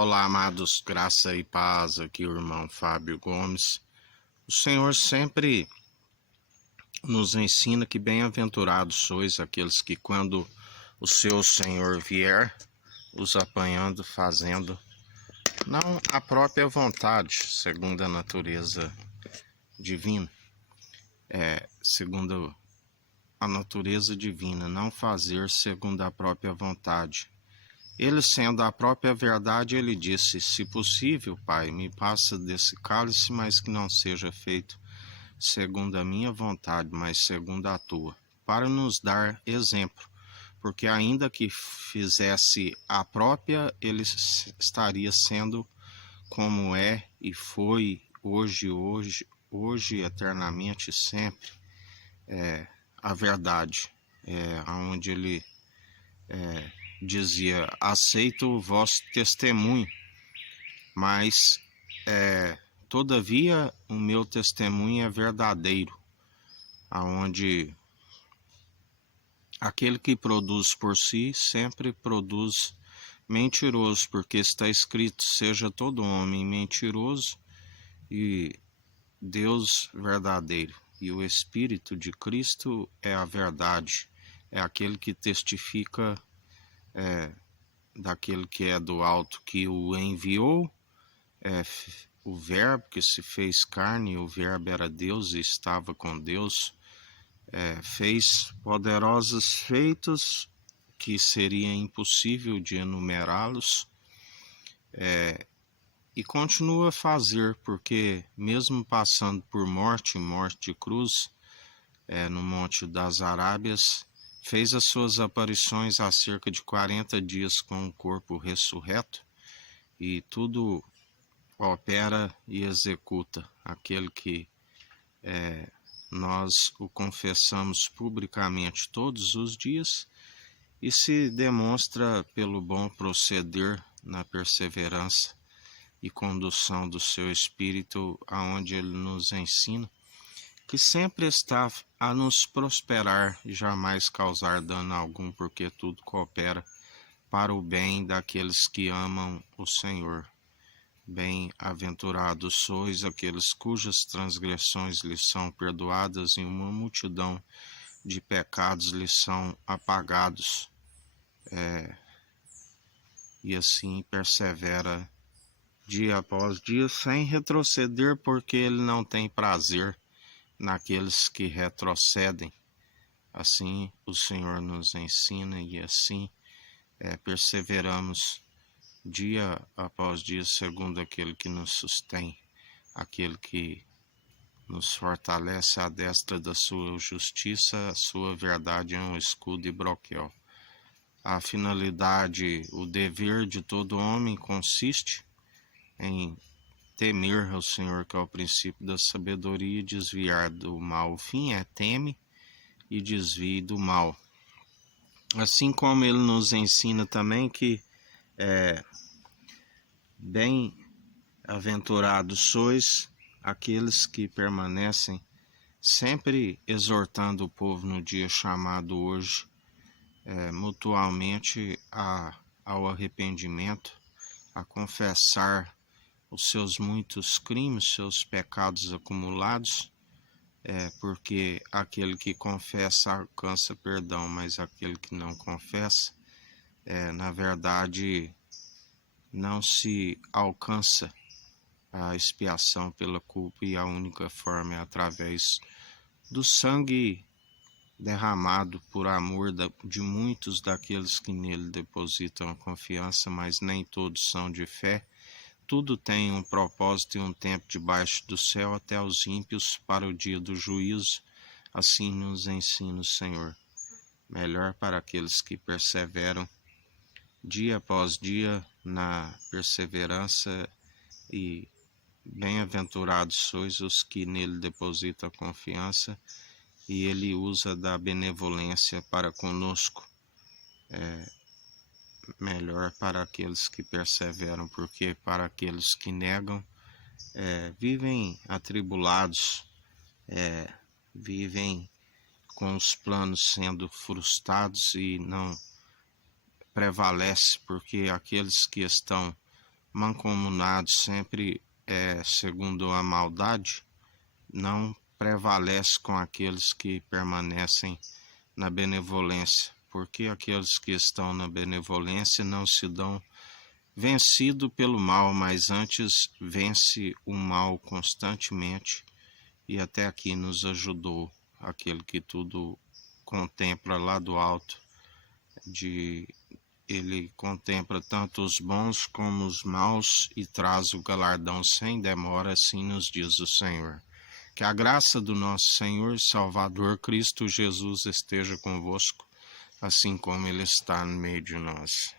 Olá, amados, graça e paz, aqui o irmão Fábio Gomes. O Senhor sempre nos ensina que bem-aventurados sois aqueles que, quando o seu Senhor vier, os apanhando, fazendo, não a própria vontade, segundo a natureza divina, segundo a natureza divina, não fazer segundo a própria vontade. Ele, sendo a própria verdade, ele disse: se possível, Pai, me passa desse cálice, mas que não seja feito segundo a minha vontade, mas segundo a tua, para nos dar exemplo, porque ainda que fizesse a própria, ele estaria sendo como é e foi hoje, eternamente, sempre, a verdade, onde ele dizia: aceito o vosso testemunho, mas todavia o meu testemunho é verdadeiro, aonde aquele que produz por si sempre produz mentiroso, porque está escrito: seja todo homem mentiroso e Deus verdadeiro. E o Espírito de Cristo é a verdade, é aquele que testifica daquele que é do alto, que o enviou, o verbo que se fez carne, o verbo era Deus e estava com Deus, fez poderosos feitos que seria impossível de enumerá-los, e continua a fazer, porque mesmo passando por morte de cruz, no Monte das Arábias, fez as suas aparições há cerca de 40 dias com o corpo ressurreto, e tudo opera e executa aquele que nós o confessamos publicamente todos os dias e se demonstra pelo bom proceder na perseverança e condução do seu Espírito, aonde ele nos ensina que sempre está a nos prosperar e jamais causar dano algum, porque tudo coopera para o bem daqueles que amam o Senhor. Bem-aventurados sois aqueles cujas transgressões lhes são perdoadas e uma multidão de pecados lhes são apagados. E assim persevera dia após dia sem retroceder, porque ele não tem prazer naqueles que retrocedem. Assim o Senhor nos ensina e assim perseveramos dia após dia, segundo aquele que nos sustém, aquele que nos fortalece à destra da sua justiça. A sua verdade é um escudo e broquel. A finalidade, o dever de todo homem consiste em temer ao Senhor, que é o princípio da sabedoria, e desviar do mal. O fim é teme e desvie do mal. Assim como ele nos ensina também que bem-aventurados sois aqueles que permanecem sempre exortando o povo no dia chamado hoje, mutualmente ao arrependimento, a confessar os seus muitos crimes, seus pecados acumulados, porque aquele que confessa alcança perdão, mas aquele que não confessa, na verdade, não se alcança a expiação pela culpa, e a única forma é através do sangue derramado por amor de muitos daqueles que nele depositam a confiança, mas nem todos são de fé. Tudo tem um propósito e um tempo debaixo do céu, até os ímpios para o dia do juízo. Assim nos ensina o Senhor. Melhor para aqueles que perseveram dia após dia na perseverança, e bem-aventurados sois os que nele depositam a confiança, e ele usa da benevolência para conosco. Melhor para aqueles que perseveram, porque para aqueles que negam, vivem atribulados, vivem com os planos sendo frustrados e não prevalece, porque aqueles que estão mancomunado sempre segundo a maldade, não prevalece com aqueles que permanecem na benevolência, porque aqueles que estão na benevolência não se dão vencido pelo mal, mas antes vence o mal constantemente, e até aqui nos ajudou aquele que tudo contempla lá do alto, ele contempla tanto os bons como os maus e traz o galardão sem demora, assim nos diz o Senhor. Que a graça do nosso Senhor e Salvador Cristo Jesus esteja convosco, assim como Ele está no meio de nós.